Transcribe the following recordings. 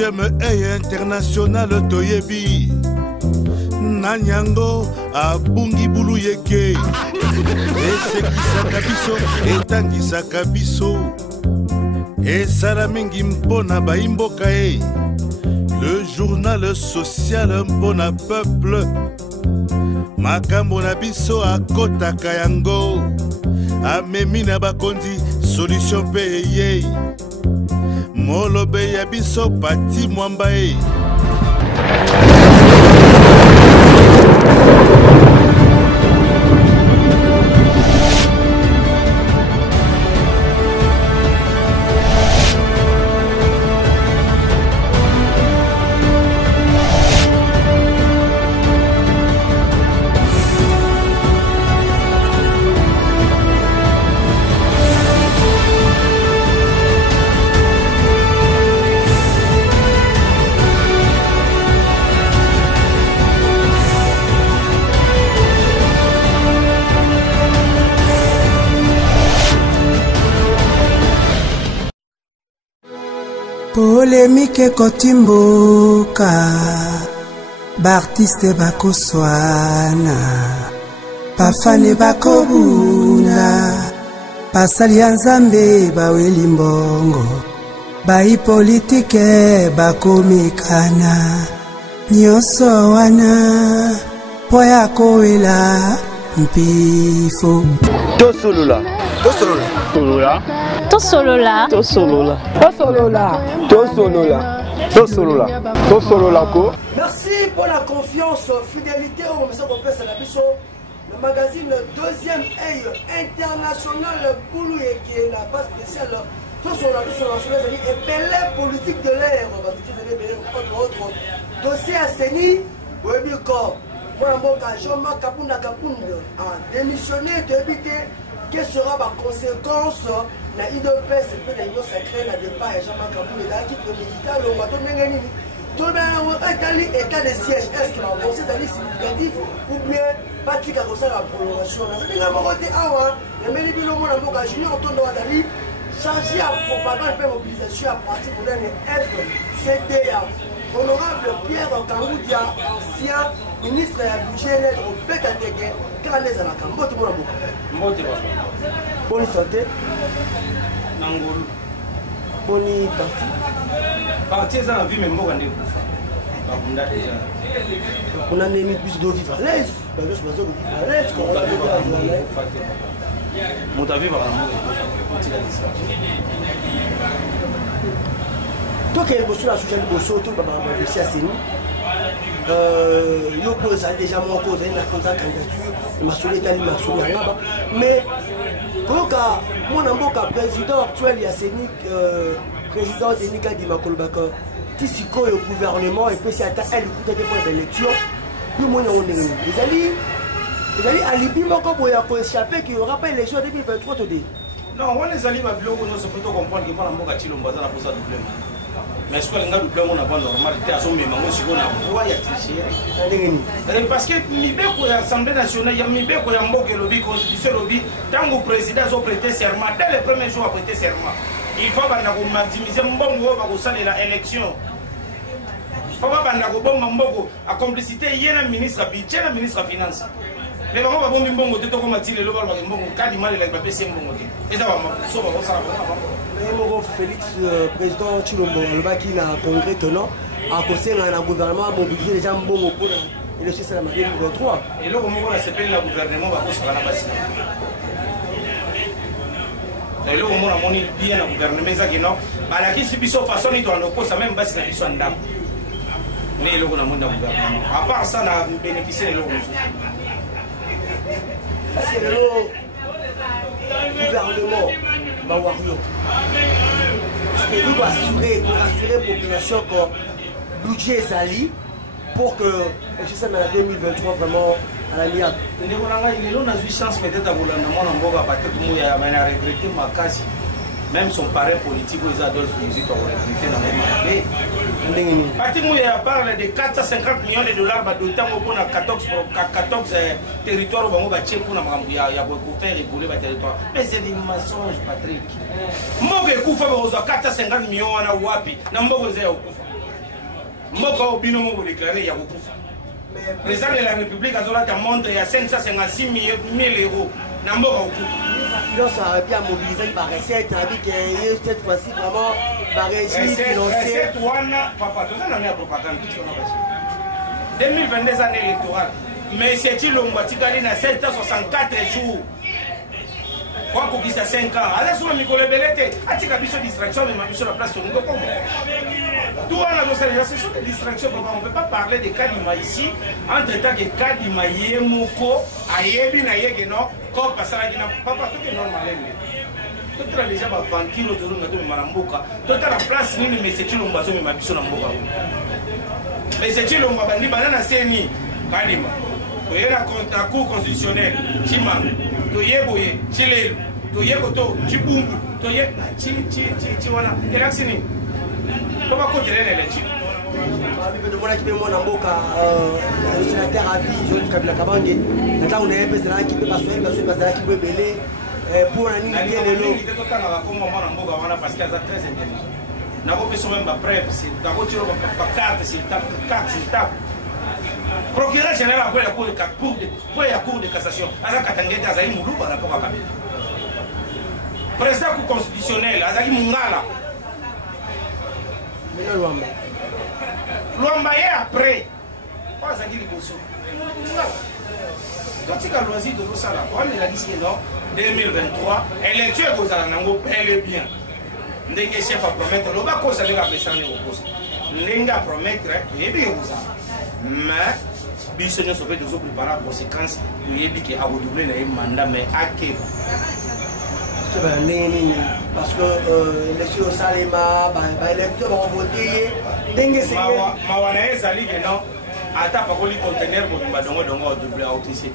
GMA international toyebi Nanyango abungi bulu yeke esekisaka biso etangisaka biso esala mingi mpona baimboka le journal social mpona peuple makambo na biso akotaka yango amemi na bakonzi solution mpe eye molobe ya biso pati mwamba Polémique kotimboka Bartiste bakoswana Bafane bakobuna Basali ya Nzambe baweli mbongo Bai politike bakomikana Nyonso wana Poya kowela mpifo Tosolola Tosolola Tosolola Tosolola Tosolola Tosolola Tosolola Tosolola Tosolola ko. Merci pour la confiance, fidélité au message qu'on fait à le magazine deuxième œil international Boulou qui est la base spéciale Tosolola et belle politique de l'air entre autres dossier à Seni Webiko pour un Jean-Marc Kapunda a démissionné de éviter quelle sera ma conséquence na IDPS et puis la union sacrée na départ et Jean-Marc Kapunda là qui peut médical au bateau Nengeni tout le état de siège est-ce que la pensée d'aller significatif ou bien parti à la prolongation c'est la moralité awa et mais le monde en boka junior autour de Wadali chargé à propagande et mobilisation à partir pour le FCDA honorable Pierre Kangoudia ancien ministre du budget net au PKTG Kaneza la Kambote pour la boka bonne santé Nangolu boni parti ça vie même boka ndeko bakunda déjà on a mis plus de vivre à l'aise parce que je pense à l'aise quand on a mon avis va toi qui es sur la sociale de Soto par rapport à Seni l'oppose a déjà mon cause une candidature ma solitaire ma solitaire mais donc mon amboka président actuel il y a Seni président de Nika Di Makolbaka qui s'y colle au gouvernement et puis si elle écoute des points d'élection nous on est les alliés alibi moko boya ko échapper qu'il y aura pas élection en 2023 today non on les alliés ba biloko no se peut comprendre que pour mboka Chilombo za na posa double mais est-ce que les gars double on a pas normal te azo mema mo siko na boya ya tricher parce que mibeko ya Assemblée nationale ya mibeko ya mboka lobi constitution lobi tango président zo prêter serment dès les premiers jours à prêter serment il faut maximiser mbongo ba ko salela élection il faut pas banda ko bomba mboko a complicité yena ministre budget na ministre finance mais bango ba bombi mbongo te to ko matile lo ba lo mbongo kadi mali la ba pesi mbongo te eza ba so ba ko sala ba mbongo Félix président Chilombo le ba ki na congrès que non a conseiller na gouvernement mobiliser les gens mbongo pour élection c'est la 2023 et là comme on a CP na gouvernement ba ko sala na basi et là on a moni bien na gouvernement ça qui non ala ki sibiso façon ni to ndoko ça même basi na biso ndam mais là on a moni na gouvernement à part ça na bénéficier de l'eau parce que le gouvernement va voir nous. Parce que nous assurer la population que le budget est ali pour que je sais en 2023 vraiment à la liade. Il a eu chance peut-être à vouloir regretter ma casse. Même son parrain politique, ils Adolphe Lévy, ont recruté dans la même parti où il parle de 450 millions de dollars d'autant pour 14 territoires où on va checker pour rigoler le territoire. Mais c'est des mensonges, Patrick. Moi, je suis 450 millions à Wapi. Moko Bino Mobo déclaré Yakufa. Le président de la République a Zola montre il y a 556 000 euros. Namboka Finance a bien mobilisé par recette, avec cette fois-ci vraiment par régime financier. Recette Wana, papa, tout ça n'a rien à propagande. 2022 années électorales. Mais c'est il Lombatikali na 764 jours. Quoi qu'on dise à 5 ans. Alors sur le micro belete, atika biso distraction mais ma biso la place sur nous comment. Tout on a ce sont des distractions. On ne peut pas parler de Kadima ici entre tant que Kadima Yemoko ayebi na yeke non comme passer na papa tout est normal. Tout déjà ba banquiro tout na to maramboka. Tout la place ni mais c'est il Lombazo mais ma biso na mboka. Mais c'est il Lomba bandi banana seni Kadima. Il y a la cour constitutionnelle, Chima, Toyeboye, Chile, Toyekoto, Chibungu, Toye, Chiwana, et là, c'est né. Comment continuer l'élection? Je vais vous dire le sénateur a dit, Joseph Kabila Kabange, maintenant on est un peu là qui peut passer, qui peut belé pour un invité de l'eau. Il est total à la commande parce qu'il y a très intelligent. N'a pas besoin même de preuve, c'est d'abord tu as carte, c'est tape. Procureur général après la cour de cassation, Azak Katangete Azaï Moulou par rapport à Kabila. Président constitutionnel, Azaki Mungala. Luamba est après. Pas Azaki Liboso. Quand il a choisi de ça, on a dit que non, 2023, élection est aux Alanango, bel et bien. Dès que le chef a promettre, le bas cause avec la personne au poste. L'enga promettre, et bien vous mais biso ne sauver deux autres préparer les conséquences pour y dire qu'il a redoublé le mandat mais à quel parce que l'élection au Salema l'électeur va voter dengue c'est mawana ezali que non ata pas li conteneur pour badongo dongo double authenticité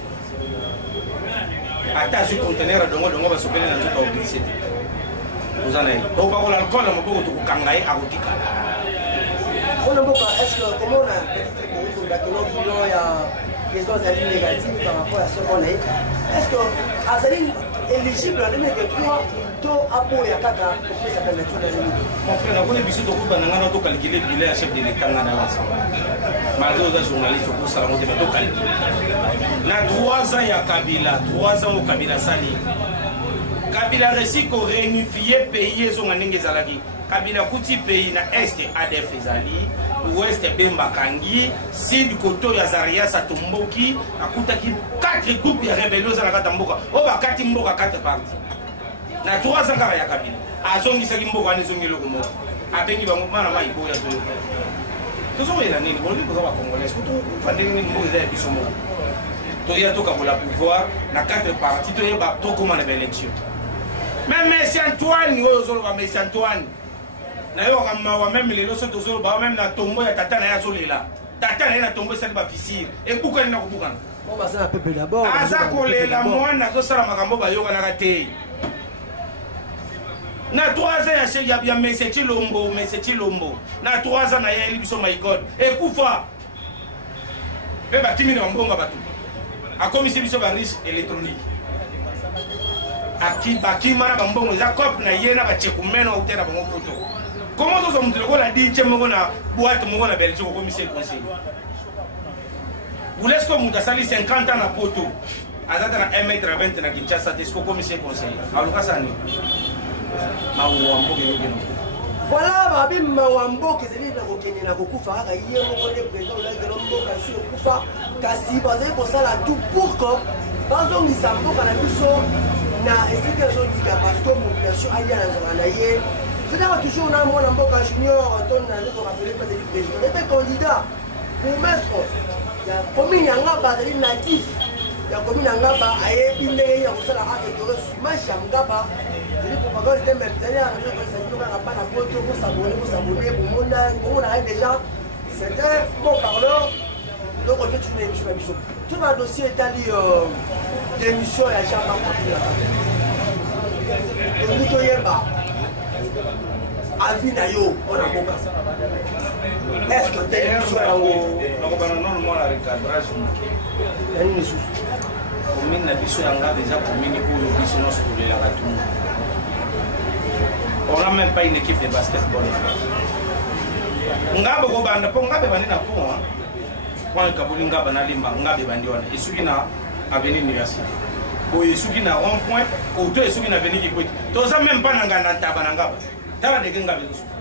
ata su conteneur dongo va se peler dans toute authenticité vous en avez au pas l'alcool on peut tout kangaye aoutika est-ce que comment on a il y a des choses négatives par rapport à ce qu'on a. Est-ce que Azaline est éligible en 2023 to appuyer à Kaka pour faire sa candidature dans les mon frère, on a vu que nous avons calculé le bilan chef de l'État dans l'ensemble. Malgré les journalistes, pour ça, on a calculé. Dans 3 ans, il y a Kabila, 3 ans au Kabila Sali. Kabila réussit à réunifier pays son anenge zalaki. Kabila kuti pays na est ADF ezali, ouest Bemba Kangi, sud Koto ya Zaria Satomboki, akutaki 4 groupes ya rébellion za kata mboka. O ba 4 mboka 4 parties. Na 3 ans kaka ya Kabila. Azongi saki mboka ni zongi loko mboka. Abengi bango bana mai boya to. Tozo yela nini boli ko za ba congolais. Kuto fandeli ni mboka za biso mboka. To ya to ka la pouvoir na 4 parties to ya ba to comment les élections. Même Messi Antoine, Messi Antoine. Même les losos de même la tombe ya tata na ya zolela. Tata na ya tombe ça va fissir. Et pourquoi il n'a pas boucan? On va ça un peu d'abord. Azako la moine na zo sala makambo ba yoga na raté. Na 3 ans ya bien Messi Chilombo. Na 3 ans na ya libiso my God. Et kufa. Be ba kimi na mbonga batu. A commission biso ba riche électronique. Aki mara bambongo za cop na yena ba chekumeno utera bango poto. Comment ça se montre la dit mongo na boîte mongo na Belgique au commissaire conseil. Vous laissez comme ça 50 ans na poto. Azata na 1m20 na Kinshasa tesco commissaire conseil. Aluka sani. Mawambo ngeno. Voilà babi mawambo kezeli na kokenya na kokufa ka yé moko de président de l'ombo ka sur kokufa kasi bazé pour ça la tout pour que bazo misambo kana biso na explication dika parce que population alia na naye c'est là toujours na mwana mboka junior on na ko rappeler pas de président était candidat pour mettre ya commune ya ngaba de natif ya commune ya ngaba aye bindé ya kosala ake de match ya ngaba il faut pas que même derrière na ko sa ko na pas na poto ko s'abonner pour monde on a déjà c'était bon parleur donc on peut tu n'es pas tout le dossier est allé d'émission ya Jean-Marc Kabila. Yeba. Avis na yo on a boka. Est-ce que tu es sur non moi la recadrage. Yani sous. Commune na biso yanga déjà commune pour le biso non sur la ratour. On n'a même pas une équipe de basketball. ngaba ko banda po ngabe bani na po kwa kabuli ngaba na limba ngabe bandi wana isuki na avenue université ko isuki na rond point ko to isuki na avenue Kikwete to ça même pas na ngana ntaba na ngaba tala de ngabe isuki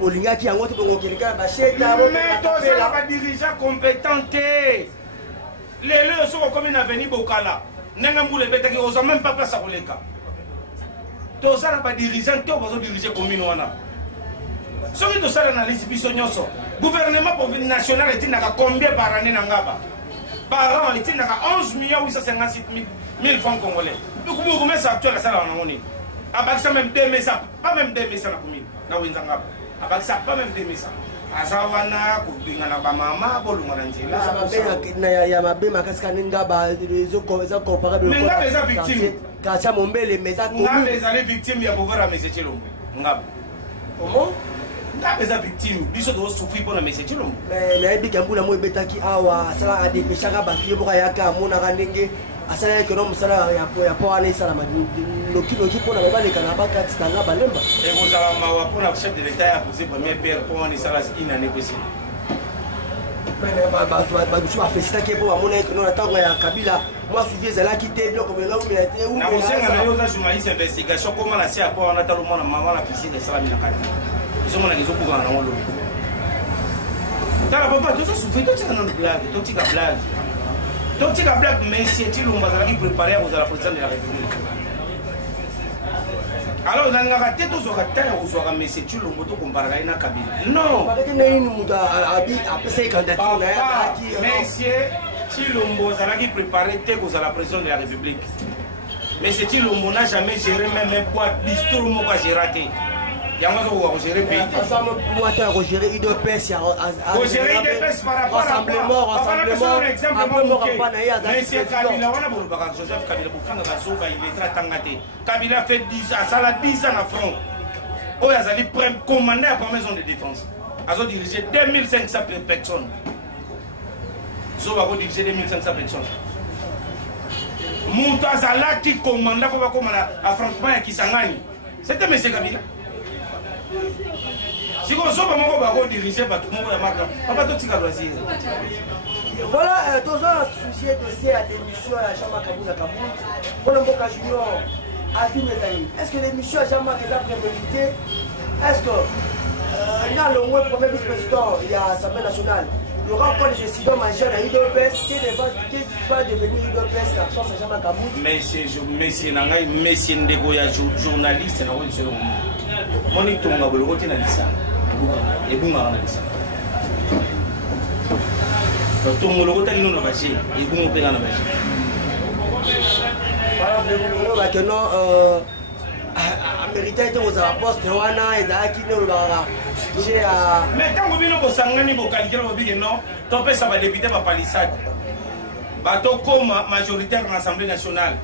bolingaki yango to bongokeleka ba cheta mais to ça ba dirigeant compétent lelo so ko na avenue Bokala nenga mbule betaki oza même pas place à koleka to ça ba dirigeant to bazo diriger commune wana ce qui est ça l'analyse bisognoso gouvernement national est combien par année n'angaba par an est 11 856 000 francs congolais donc vous commencez actuel ça là on est avec ça même 2 ça pas même 2 ça la commune na wenzanga avec ça pas même 2 ça asawana kubinga na ba mama bolunga na nzela na ya mabe makasika ngaba zo comparable ngaba za victime kacha mombele meza commune ngaba za victime ya pauvre monsieur Chilombo ngaba comment ngapeza victime biso do souffrir pour na message lo na ebika mbula mo betaki awa sala adepeshaka bakiye boka yaka mona kanenge asala yake no musala ya po ana sala loki pona babale kana baka tsanga balemba e kozala mawa pona chef de l'état ya poser premier père pour ana sala ina négocier ba biso ba fesita ke po amona yake no na tango ya Kabila moi suivi ezalaki te biloko menga umilate na osenga na yo za journaliste investigation comment la sia po ana talo mona mama la piscine sala mina kati ils ont les autres dans le dans papa tout ça souffrir tout ça dans blague tout ça blague mais si tu l'on va aller préparer aux la présidente de la République alors on a raté tout ça terre aux soir mais si tu l'on moto comparer na Kabila non parce que né muda abi apesa candidature mais si tu l'on va aller préparer tête aux la présidente de la République mais si tu l'on n'a jamais géré même quoi bistro mo pas gérer yango ko gérer pays ensemble moi ta gérer IDPS ya gérer IDPS par rapport rassemblement mais c'est Kabila wana bo baka Joseph Kabila bo fanga bazoba il est tratangate Kabila fait 10 à sala 10 ans à front oya zali commandant à la maison de défense azo diriger 2500 personnes zo ba ko diriger 2500 personnes Mouta Zala qui commandant ko ba komana affrontement ya Kisangani c'était monsieur Kabila. Si vous avez dirigé votre monde, papa, tout ce voilà, tous les sujets de cette émission à Jean-Marc Kaboul. Pour le Mboka Junior, est-ce que l'émission à Jean-Marc est préméditée? Est-ce que dans le moins premier vice-président, il y a l'Assemblée nationale, il y aura encore des décideurs majeurs à l'IDOPS qui va devenir l'IDOPS la chance à Jean-Marc Kaboul? Monsieur Ndegoya, journaliste, mon itonga bolo kote na lisa ebunga na lisa to ngolo kota lino na bashi ebunga pena na bashi voilà le ba que non américain to za poste wana ezaki ne lo ba mais tango bino ko sangani bo kalikira bo bige non to pesa ba député ba palissade ba to koma majoritaire dans l'Assemblée nationale.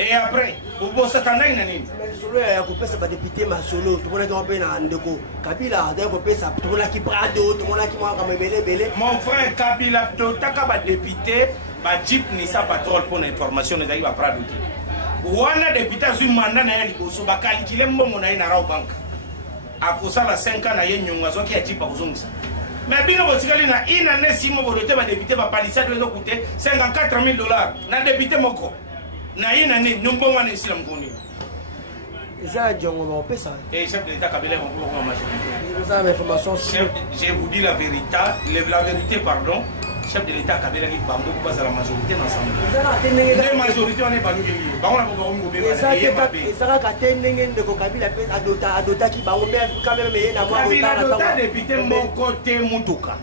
Et après, vous bossez à nani nani. Mais solo ya kopesa ba député ma solo, tout le monde qui on na ndeko. Kabila da kopesa tout le monde qui prado, tout le monde qui moi comme belé. Mon frère Kabila to taka ba député, ba jeep ni sa patrol pour l'information les aïba prado. Wana député su mandat na yali ko so ba kalikile mbongo na ina raw bank. Akosa la 5 ans na yenyonga zo ki a jeep ba kuzungisa. Mais bino botikali na ina ne simo bodote ba député ba palissade zo coûter $54 000 na député moko. Na ina ne numbonga ne sila mkondi. Ça jongo pesa. Et chef de l'État Kabila on peut majorité. Nous avons information sur je vous dis la vérité pardon. Chef de l'État Kabila qui bango ko passer la majorité ensemble. Les majorité on est pas nous. Ba on a ko ngo be ba. Et ça ka tendenge de ko Kabila pe adota ki bango mais quand même na moi Kabila député mon côté mutuka.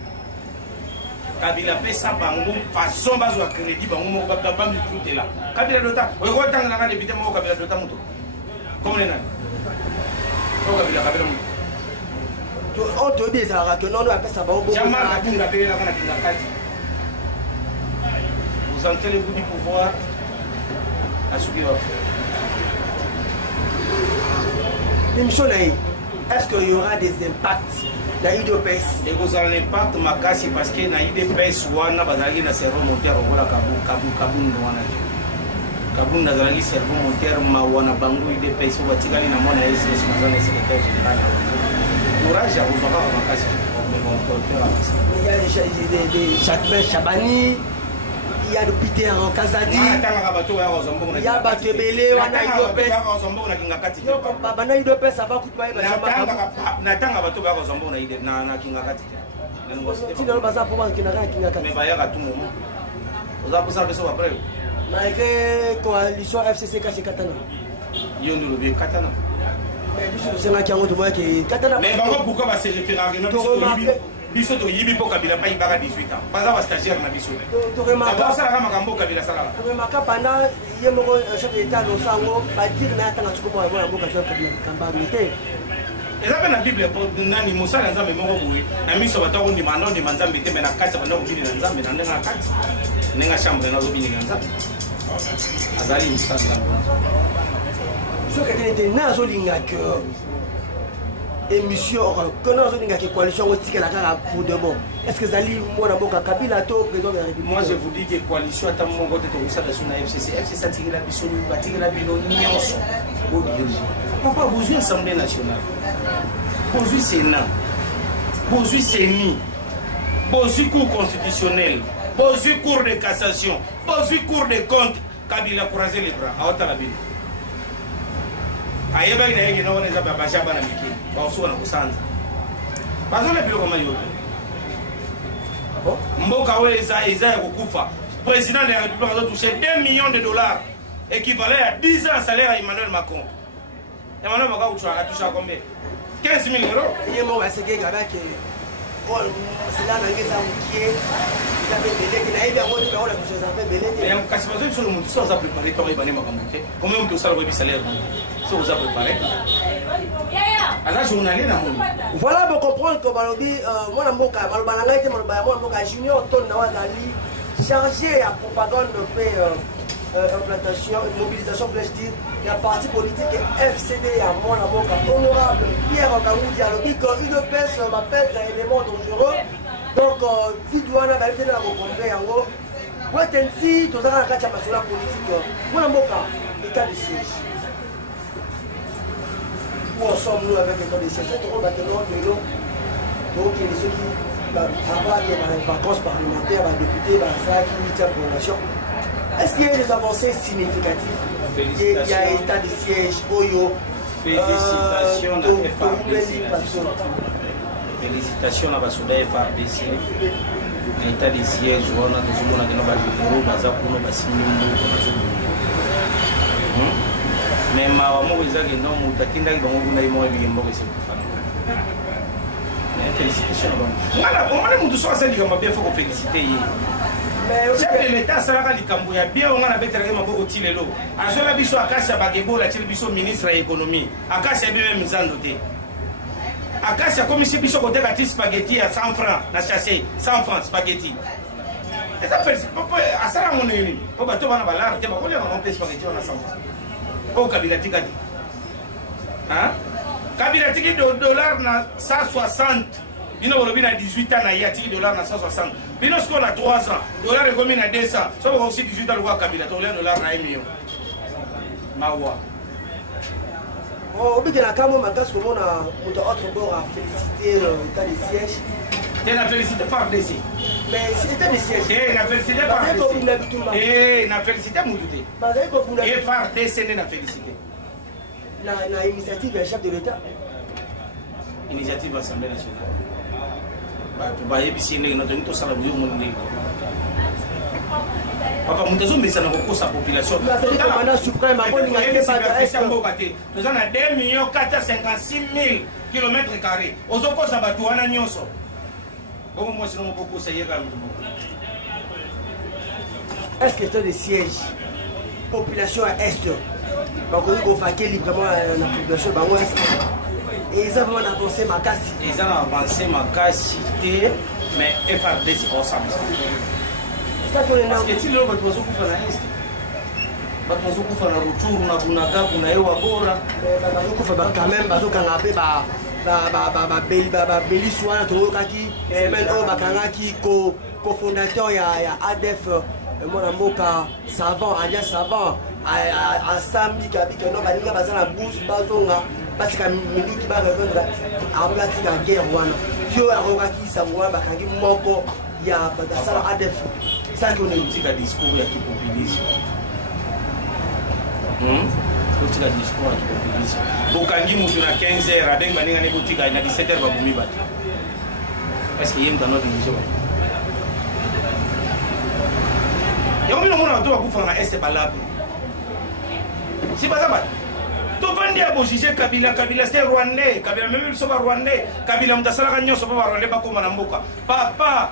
Kabila pesa bango façon bazo a crédit bango mo ba ba mi tout là. Kabila dota o ko tanga na député mo Kabila dota mutu. Comment les nani? O Kabila mutu. On te dit ça que non on appelle ça bango. Jamais Kabila pe la kana kinga. Vous sentez le goût du pouvoir à ce qu'il va faire. L'émission est-ce qu'il y aura des impacts dans l'IDPS? Et vous avez un impact makasi parce que dans l'IDPS, on a un cerveau moteur au Kaboul. Kaboul n'a pas un cerveau moteur, mais on a bango l'IDPS, on va tirer la monnaie et c'est secrétaire général. entourage à vous avoir en casse. Il y a des Jacques Chabani, il y a le Peter en Kazadi. Il y a Batebele, on a Idopes. On a Idopes, ça va coûter. Natanga bato ba kozombo na ide na kingakati. Tino baza pour moi kingakati. Mais ba ya tout moment. Oza pour ça beso après. Malgré coalition FCC caché Katana. Yo ndolo be Katana. Mais biso c'est ma qui a montré que Katana. Mais bango pourquoi va se référer à biso to yibi po Kabila pa ibaka 18 ans. Baza wa stagiaire na biso. To remarque ça la makambo Kabila sala. To remarque pendant yemoko chef d'état no sango ba dire na tanga tsuko mo na mboka chef Kabila kamba militaire. Ezaka na Bible po nani musala nzambe moko buyi. Na miso batako ndi mando ndi manzambe te mena kati banda kubini na nzambe na ndenga kati. Nenga chambre na zobini na nzambe. Azali musala. Ce que était nazo linga que émission connaissons linga que coalition otike la kala pour de bon. Est-ce que Zali mona boka Kabila to président de la République? Moi je vous dis que coalition ata mon côté to musala sur na FCC. FCC atiki la biso batiki la bino nyonso. Au dirige. Pourquoi vous jouez Assemblée nationale? Vous jouez Sénat. Vous jouez CENI. Vous jouez Cour constitutionnelle. Vous jouez Cour de cassation. Vous jouez Cour des comptes. Kabila croiser les bras. À Otala Bino. Ayeba ina yenge no neza baba shaba na miki ba usuwa na kusanza bazole bilo kama yote mboka wewe iza ya kukufa président de la République a touché 2 millions de dollars équivalent à 10 ans salaire à Emmanuel Macron. Emmanuel Macron a touché combien? 15 000 euros. Il est mort à ce qui est avec c'est là dans les gens qui est voilà pour comprendre que moi junior chargé à propagande implantation mobilisation il y a parti politique FCD à mon honorable Pierre Kamoudi à l'objet une peste m'appelle un élément dangereux. Donc, vu que nous avons été dans le congrès, nous avons été dans la politique. Nous avons été dans le siège. Où sommes-nous avec l'état de siège? Donc, il y a ceux qui avoir des vacances parlementaires, des députés, qui 8e prolongation. Est-ce qu'il y a des avancées significatives? Il y a état de siège, Oyo. Félicitations à félicitations à Basoda FRDC. L'état de siège, on a toujours un bureau, Bazakuno, Basimino. Mais ma maman, vous avez dit non, vous avez dit non, vous avez dit non, vous félicitations. On a dit ça, c'est bien faut féliciter. Chef de l'État, ça va être bien, on a besoin de beaucoup de tilelo. À ce moment-là, biso akasa bagebo la biso ministre de l'économie. Akasa bien mise en doute. Akasa comme si biso côté la spaghetti à 100 francs, la chassé 100 francs spaghetti. Et ça fait à ça on est ni. Pour bateau on a balar, tu vas coller on peut spaghetti on a 100 francs. Au Kabila tikadi. Hein? Kabila tikadi dollar na 160. Bino robina 18 ans na yati dollar na 160. Bino ce qu'on a 3 ans, dollar est combien à 200. Ça va aussi 18 ans le roi Kabila, dollar na 1 million. Mawa. Oh, mais la caméra m'a dit qu'on a autre bord à féliciter l'état des sièges. Tu la félicité par DC. Mais c'est l'état des sièges. Eh, la félicité par DC. Eh, la félicité Moutouté. Et par DC, la félicité. La initiative du chef de l'État. Initiative de l'Assemblée nationale. Bah, et puis si nous avons tout ça, nous avons papa, nous avons mis ça dans la population. Nous avons dit que suprême, nous avons 2 456 000 km². Nous avons fait ça. Est-ce que c'est des sièges? Population à Est. On va faire librement la population à Ouest. Et ils ont vraiment avancé ma casse. Ils ont avancé ma casse, mais FRD c'est ensemble. Parce que si l'on va faire l'Est, on va faire la retour, on va faire la bora. Quand même, parce qu'on a fait Belissois, cofondateur il y a ADF, mon amour savant, Alias Savant, ensemble, qui a dit que non, il y a la bourse, parce que miliki ba revendre en pratique en guerre wana yo aroka ki samwa ba kangi moko ya badasala adef ça qu'on est petit discours ya qui populisme petit discours ya populisme bokangi mutu na 15h adeng baninga ne botika na 17h ba bumi bat est-ce qu'il y a une dans division ya mino mona to akufa na est balable si bazaba to vandi abo juger Kabila c'est rwandais Kabila même so ba rwandais Kabila mtasala ka nyoso ba rwandais ba koma na mboka papa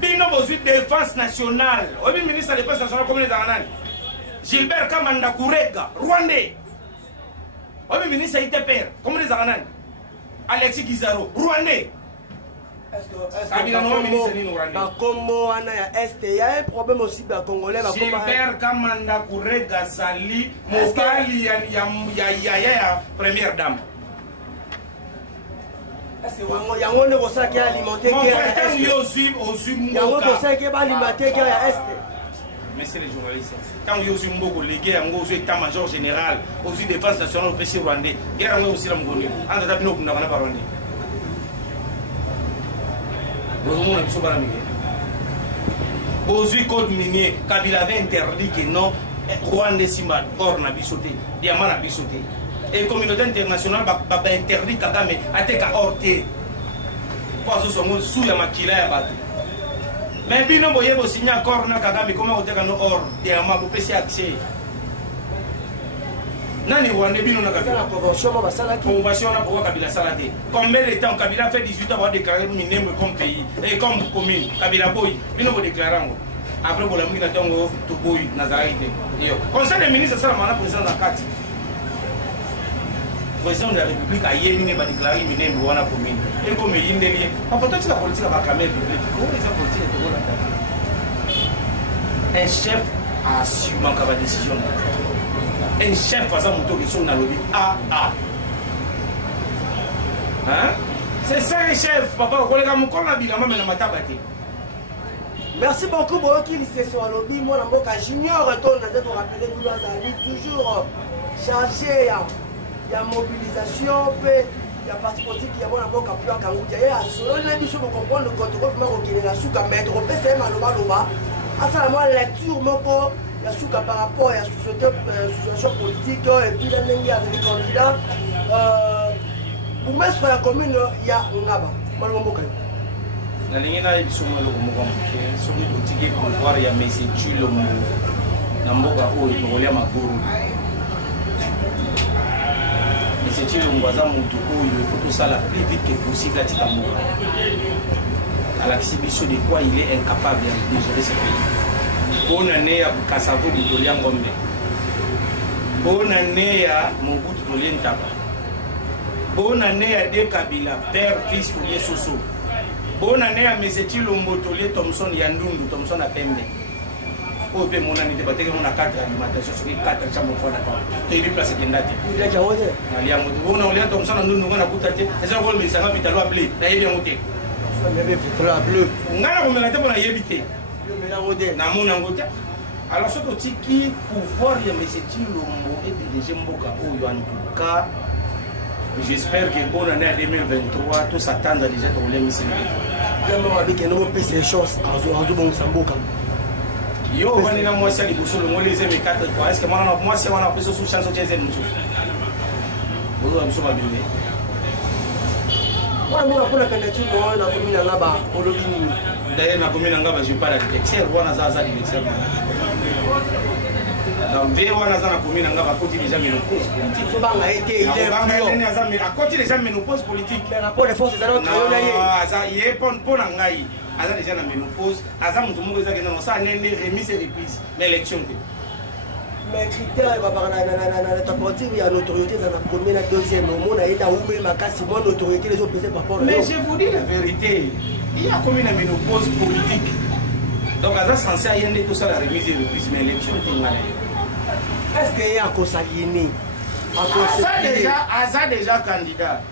bino bozui défense nationale obi ministre de défense nationale comme les anani Gilbert Kamanda Kurega rwandais obi ministre ITPR comme les anani Alexis Gizaro rwandais. Il y a un problème aussi dans le Congolais. Gilbert Kamanda Kurega Sali, Mokali ya première dame. Est-ce que il y a un conseil qui a alimenté Messieurs les journalistes, quand vous avez beaucoup les guerres, vous avez état-major général, vous avez défense nationale au PC rwandais, guerre aussi la Mongolie. En tout cas, nous n'avons pas rwandais. Aujourd'hui, code minier, Kabila avait interdit que non, Rwanda Simba, or n'a bisoté, diamant n'a bisoté. Et la communauté internationale a interdit Kagame à te orter. Parce que son sous la maquilla est battu. Mais bien, nous voyons signer un corps na Kagame, comment on te gagne or, diamant, pour passer accès. Nani Rwanda bino na Kabila. Convention na pour Kabila salade. Combien de temps Kabila fait 18 ans avoir déclaré Minembwe comme pays et comme commune. Kabila boy, bino vous déclarer. Après pour la mine na tongo to boy Nazareth. Yo. Conseil des ministres ça la président de la carte. Président de la République a yéni ne va déclarer Minembwe wana commune. Et comme yindeli. Pourtant c'est la politique va calmer public. Comment les politiques de la un chef assume la décision. Un chef par exemple qui sont dans le lit hein? C'est ça un chef papa merci beaucoup pour qui c'est sur le lobby moi j'ignore toujours chargé il y a mobilisation il y a parti politique il y a mon avocat plus à Kangoudja il y a selon l'émission pour comprendre le contrôle qui est la souka mettre au PCM à l'Oba à ça la lecture moko il y a souka par rapport à la situation politique et puis dans les candidats pour mettre sur la commune il y a Ngaba la ligne là ils sont le mouvement sur les boutiques pour voir il y a mes études le namboka où il faut aller à Makuru mais c'est le mouvement où il faut tout ça la plus vite que possible à Tikamboka à l'exhibition de quoi il est incapable de gérer ce pays. Bonne année à Kassavo Boutolian Gombe. Bonne année à Mobutu Tolien Tapa. Bonne année à De Kabila, père, fils, Oulié Soso. Bonne année à Meseti Lombotolé Thomson Yandungu, Thomson à Pembe. Au fait, mon année de bataille, on a 4 alimentations sur les 4 chambres de d'accord. Tu es placé dans la tête. Il y a Jawote. Il y a Moutouon, on a Thomson, on a Koutaté. Et ça, on va ça va vite à l'oublier. D'ailleurs, il y a Mouté. Alors ce qui pouvoir y j'espère que bonne année 2023 tous s'attendent déjà pour les missiles. Yo on est moi c'est les boussons le les aimé 4 fois est-ce que moi c'est on a plus sous chance de jeter nous. Vous avez sûrement bien. D'ailleurs, dans la commune de Ngaba, je ne pas la direction. Donc, dès qu'on a la commune de Ngaba, à côté des gens qui nous posent politique. À côté des gens qui nous posent politique. Les rapports de force, c'est alors que il est pour Nangaï. Les gens qui nous posent, les gens qui nous posent, ça a une remise et reprise. L'élection. Mais critères, il y a l'autorité dans la première et la deuxième. Mais je vous dis la vérité. Il y a combien de ménopause politique. Donc, à ça, censé y tout ça, la remise et reprise, mais l'élection est est-ce qu'il y a un consaliéné? Asa déjà candidat.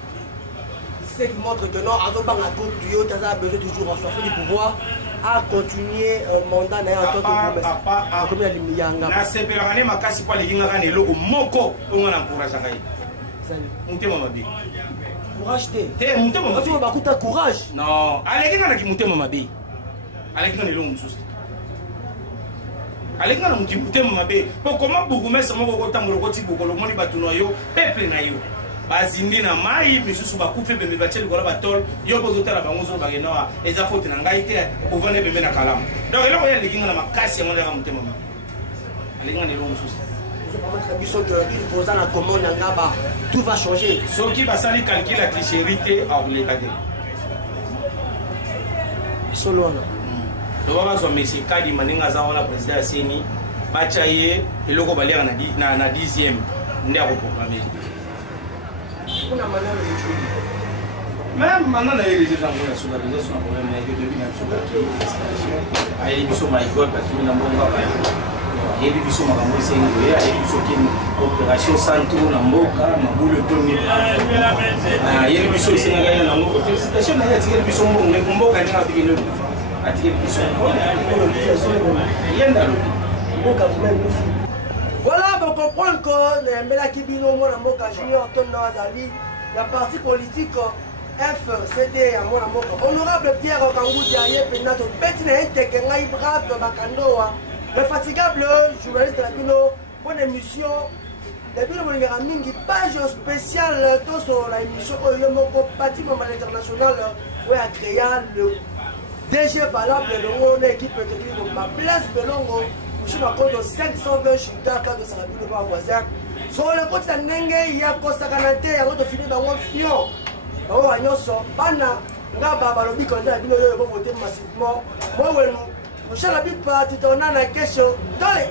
Ce qui montre que non, Azoban a besoin toujours en choisir du pouvoir. À continuer mandat na en tant que mutema mabe courage te mutema mabe on bakuta courage non aleki ngana ki mutema mabe aleki ngana elongo mosusu aleki ngana mutema mabe po koma bourgmestre moko kotambola koti bokolo moni bato na yo peuple na yo bazindi na mai misusu bakufe bembe batie likolo batol yo kozotala bango zo bakende awa eza faute na ngai te ovande bembe na kalamu donc eloko ya aleki ngana makasi yango ndaka mutema mabe aleki ngana elongo mosusu tout va changer. Ce qui va s'allier calculer la tricherie à l'Écaté. Solo. Donc, on va se mettre Kadi Maninga Zawana, président Seni, Bachaye, et le Gobalier na 10e. N'est-ce même maintenant, les gens qui ont sur la région sont quand même depuis la sous-garde. Il y a des my God, parce qu'il y a un bon travail. Il y a des bisous makambo sengi, il y a des bisous qui opération centre na mboka, mabule premier. Il y a des bisous sengi na mboka. Station na yati bisous mboka ni atikele. Atikele bisous. Yenda lo. Mboka même. Voilà, on comprend que Mbela Kibino mo na mboka junior ton na Azali, la partie politique FCD à mon amour. Honorable Pierre Kangouti aye penato betina eteke ngai brave bakandoa. Le fatigable journaliste de la Bino, bonne émission. La Bino, une page spéciale sur l'émission Oyomoko Bâtiment International où a créé le DG valable de l'équipe de ma place de Longo. Je suis à compte de 520 shooters quand de Sarabine de voisin. Sur le côté de Nenge, il y a Kosakanate, il y a d'autres filets dans mon fion. Dans mon agneau, Bana, Ngaba, Balobi, quand il y a voté massivement. Moi, nous. Mshalabi pa tutaonana kesho. Dole.